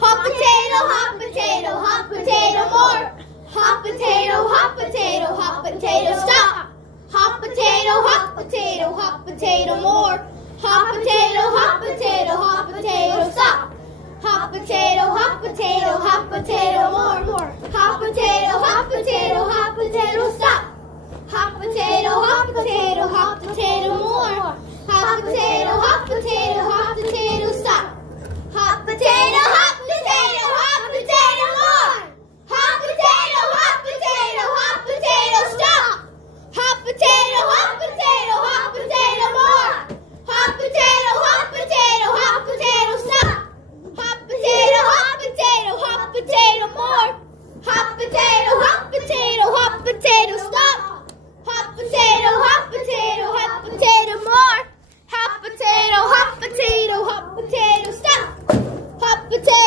hot potato, more. Hot potato, stop. Hot potato, more. Hot potato, stop. Hot potato, more. Hot potato, stop. Hot potato, more. Hot potato, stop. Hot potato, more. Hot potato, stop. Hot potato, more. Hot potato, stop. Hot potato, more. Hot potato, stop. Hot potato, more. Hot potato, stop. Hot potato.